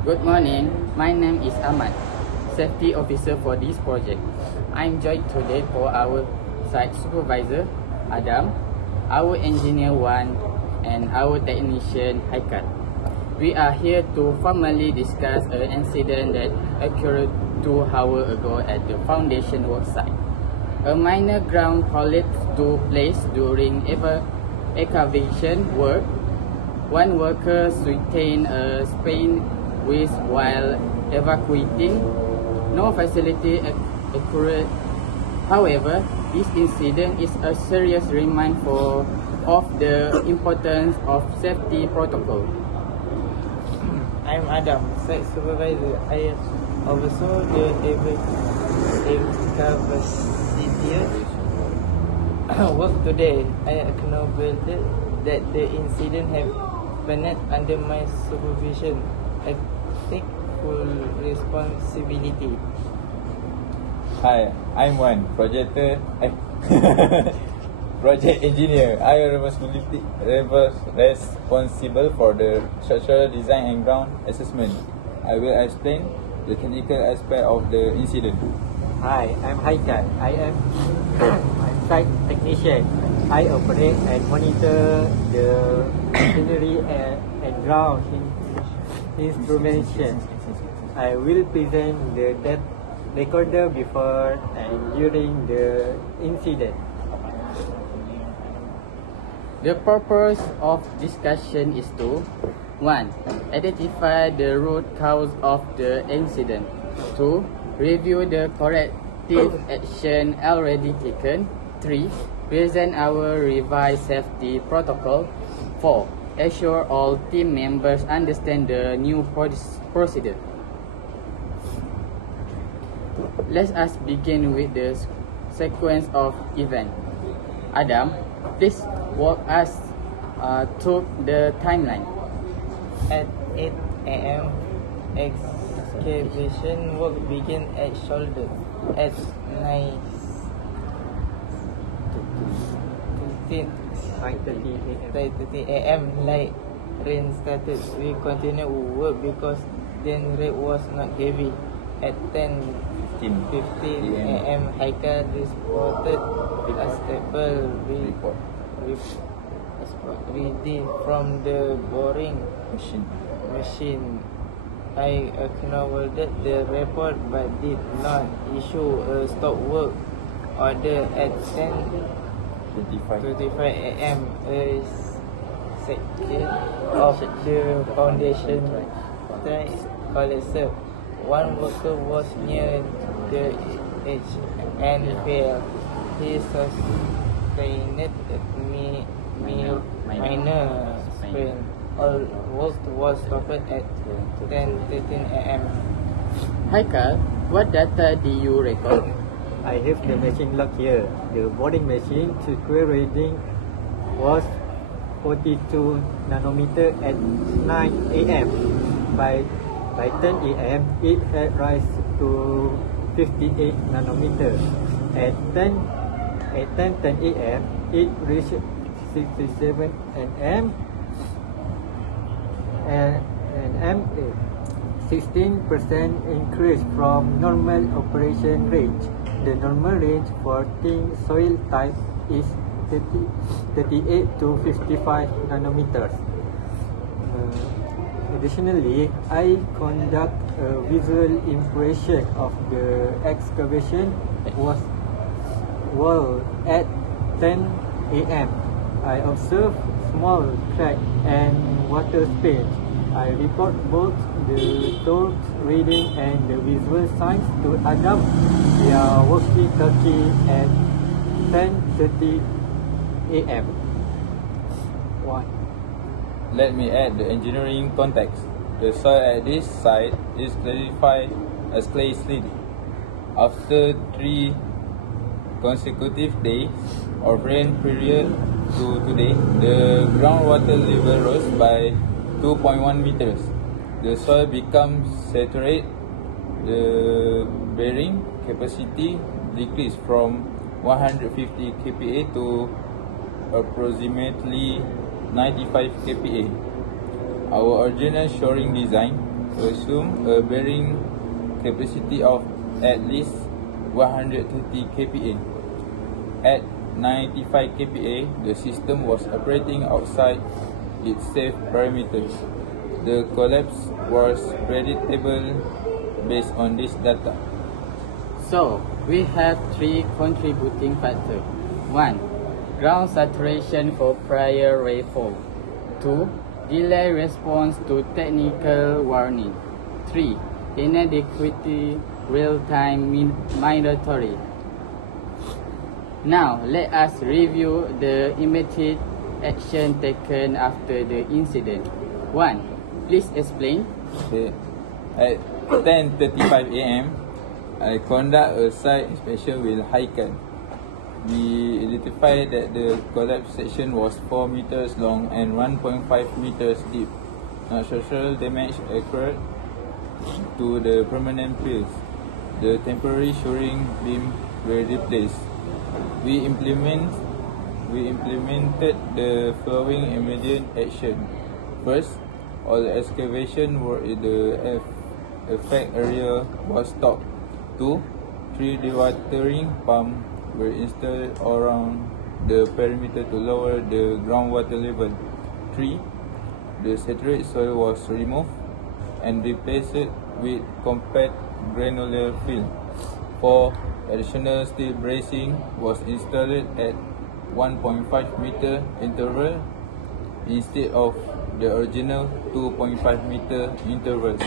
Good morning. My name is Ahmad, safety officer for this project. I'm joined today for our site supervisor, Adam, our engineer Wan, and our technician Haikal. We are here to formally discuss an incident that occurred 2 hours ago at the foundation work site. A minor ground collapse took place during excavation work. One worker sustained a sprained wrist while evacuating. No facility occurred. However, this incident is a serious reminder of the importance of safety protocol. I'm Adam, site supervisor. I oversaw the excavation work today. I acknowledge that the incident happened under my supervision. I take full responsibility. Hi, I'm Wan, project engineer. I am responsible for the structural design and ground assessment. I will explain the technical aspect of the incident. Hi, I'm Haikal. I am a site technician. I operate and monitor the machinery and ground instrumentation. I will present the data recorder before and during the incident. The purpose of discussion is to 1. Identify the root cause of the incident. 2. Review the corrective action already taken. 3. Present our revised safety protocol. 4. Assure all team members understand the new procedure. Let us begin with the sequence of events. Adam, please walk us through the timeline. At 8 a.m., excavation work began at shoulder. At 9:30 a.m., light rain started. We continued work because then rain was not heavy. At 10:15 a.m., Haikal reported a stable reading from the boring machine. I acknowledged the report but did not issue a stop work order. At 10:25 a.m., a section of the foundation collapsed. One worker was near the edge and fell. He sustained minor sprain. All work was stopped at 10:13 a.m. Haikal, what data do you record? I have the machine log here. The boring machine square reading was 42 nanometer at 9 a.m. By 10 a.m., it had rise to 58 nanometer. At 10 a.m., it reached 67 nm and 16% increase from normal operation range. The normal range for thin soil type is 38 to 55 nanometers. Additionally, I conduct a visual impression of the excavation wall at 10 a.m. I observe small crack and water space. I report both the torch reading and the visual signs to Adam via walkie-talkie at 10:30 a.m. 1. Let me add the engineering context. The soil at this site is classified as clay slate. After 3 consecutive days of rain period to today, the groundwater level rose by 2.1 meters. The soil becomes saturated. The bearing capacity decreased from 150 kPa to approximately 95 kPa. Our original shoring design assume a bearing capacity of at least 130 kPa. At 95 kPa, the system was operating outside its safe parameters. The collapse was predictable based on this data. So, we have three contributing factors. 1. Ground saturation for prior rainfall. 2. Delay response to technical warning. 3. Inadequate real-time monitoring. Now, let us review the immediate action taken after the incident. 1. Please explain. Okay. At 10:35 a.m., I conduct a site inspection with HICAD. We identified that the collapse section was 4 meters long and 1.5 meters deep. No structural damage occurred to the permanent piers. The temporary shoring beam were replaced. We implemented the following immediate action. First, all excavation work in the affected area was stopped. 2. 3 dewatering pumps were installed around the perimeter to lower the groundwater level. 3. The saturated soil was removed and replaced with compact granular fill. 4. Additional steel bracing was installed at 1.5 meter interval instead of the original 2.5 meter intervals.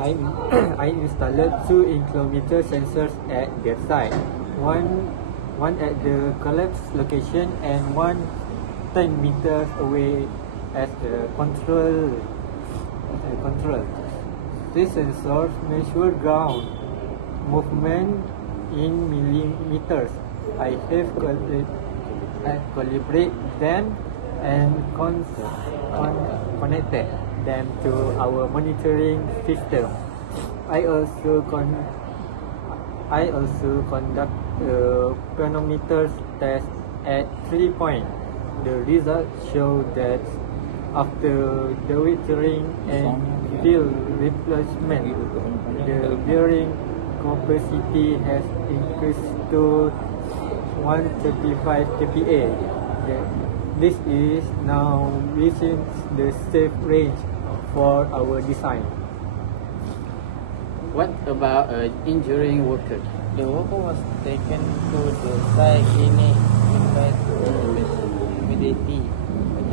I installed 2 inclometer sensors at their site, one at the collapse location and one 10 meters away as the control. These sensors measure ground movement in millimeters. I have calibrated them and connected them to our monitoring system. I also conduct a pedometer test at 3 points. The results show that after dewatering and fill replacement, the bearing capacity has increased to 135 kPa. This is now within the safe range for our design. What about injuring worker? The worker was taken to the site clinic immediately.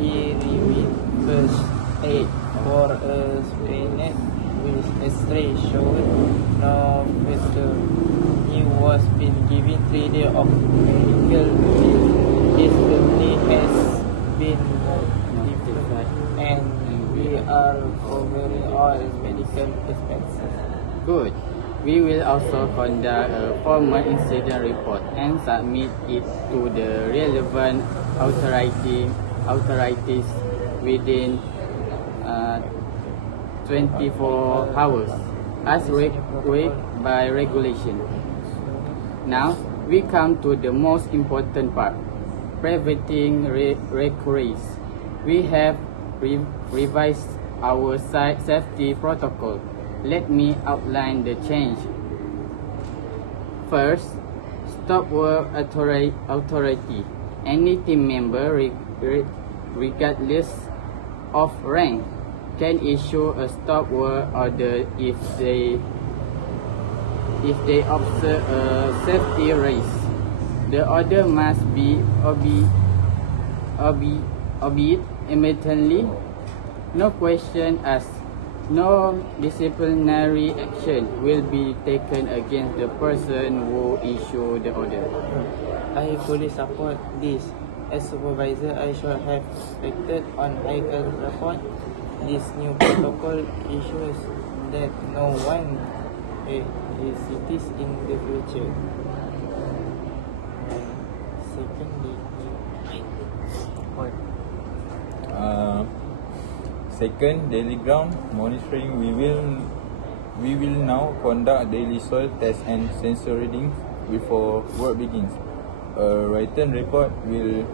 He received first aid for a sprained with X-ray showed no fracture. He was been given 3 days of medical leave. His family has been notified and we are covering all medical expenses. Good. We will also conduct a formal incident report and submit it to the relevant authorities within 24 hours as required by regulation. Now, we come to the most important part, preventing recurrence. We have revised our site safety protocol. Let me outline the change. First, stop work authority. Any team member, regardless of rank, can issue a stop work order if they observe a safety risk. The order must be obeyed immediately. No question asked. No disciplinary action will be taken against the person who issued the order. I fully support this. As supervisor, I should have acted on HICAD report. This new protocol ensures that no one hesitates in the future. Secondly, Second, daily ground monitoring. We will now conduct daily soil tests and sensor readings before work begins. A written report will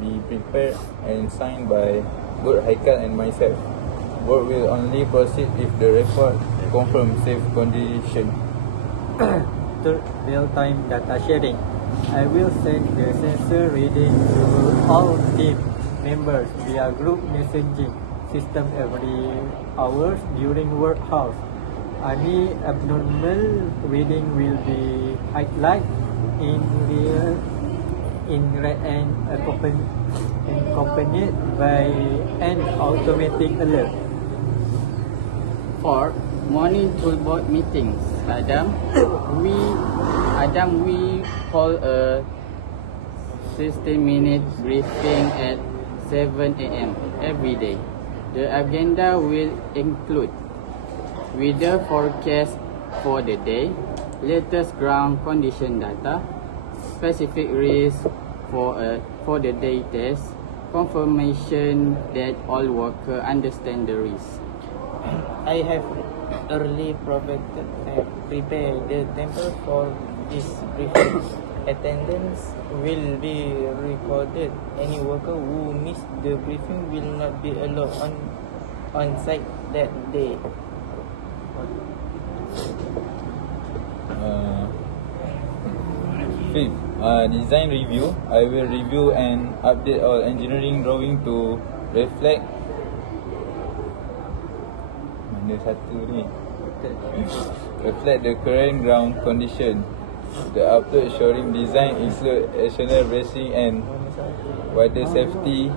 be prepared and signed by both HICAD and myself. Work will only proceed if the report confirms safe condition. Third, real-time data sharing. I will send the sensor reading to all team members via group messaging system every hours during work hours. Any abnormal reading will be highlighted in red and accompanied by an automatic alert. For morning toolbox meetings, we call a 60-minute briefing at 7 a.m. every day. The agenda will include weather forecast for the day, latest ground condition data, specific risks for the day test, confirmation that all workers understand the risk. I have early prepared the temple for this briefing. Attendance will be recorded. Any worker who missed the briefing will not be allowed on site that day. Fifth, design review. I will review and update all engineering drawing to reflect. Mana satu ni? Reflect the current ground condition. The upload showing design include additional bracing and wider safety.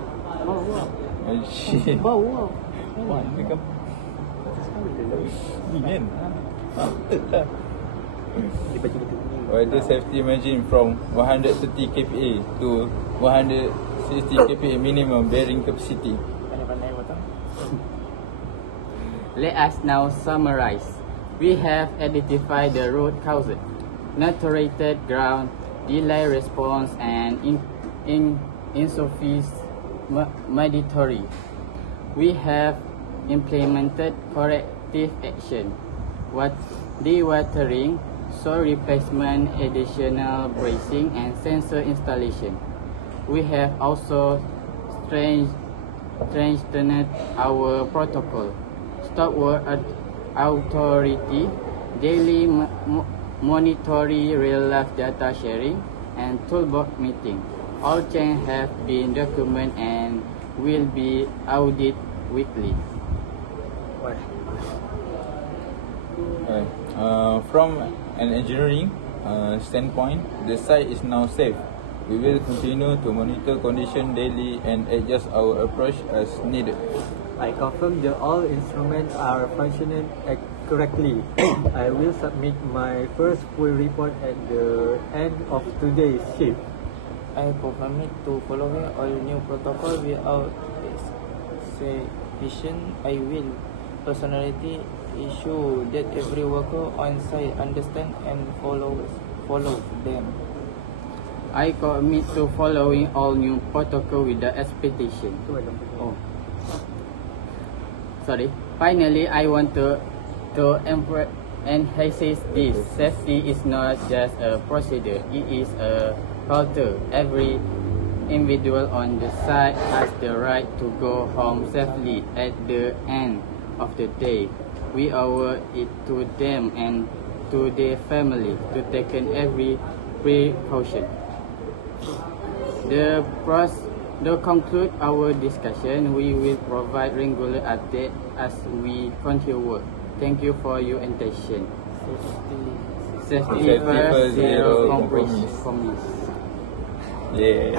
Wider safety margin from 130 kPa to 160 kPa minimum bearing capacity. Let us now summarize. We have identified the root causes, saturated ground, delay response, and insufficient mandatory. We have implemented corrective action, dewatering, soil replacement, additional bracing, and sensor installation. We have also strengthened our protocol, stop work authority, daily monitoring, real-life data sharing, and toolbox meeting. All changes have been documented and will be audited weekly. From an engineering standpoint, the site is now safe. We will continue to monitor condition daily and adjust our approach as needed. I confirm that all instruments are functioning correctly. I will submit my first full report at the end of today's shift. I commit to following all new protocol without exception. I will personally ensure that every worker on site understand and follow them. I commit to following all new protocol with the expectation. Finally, I want to emphasize this. Safety is not just a procedure, it is a culture. Every individual on the site has the right to go home safely at the end of the day. We owe it to them and to their family to take every precaution. To conclude our discussion, we will provide regular updates as we continue work. Thank you for your attention. Safety first, zero compromise. Yeah.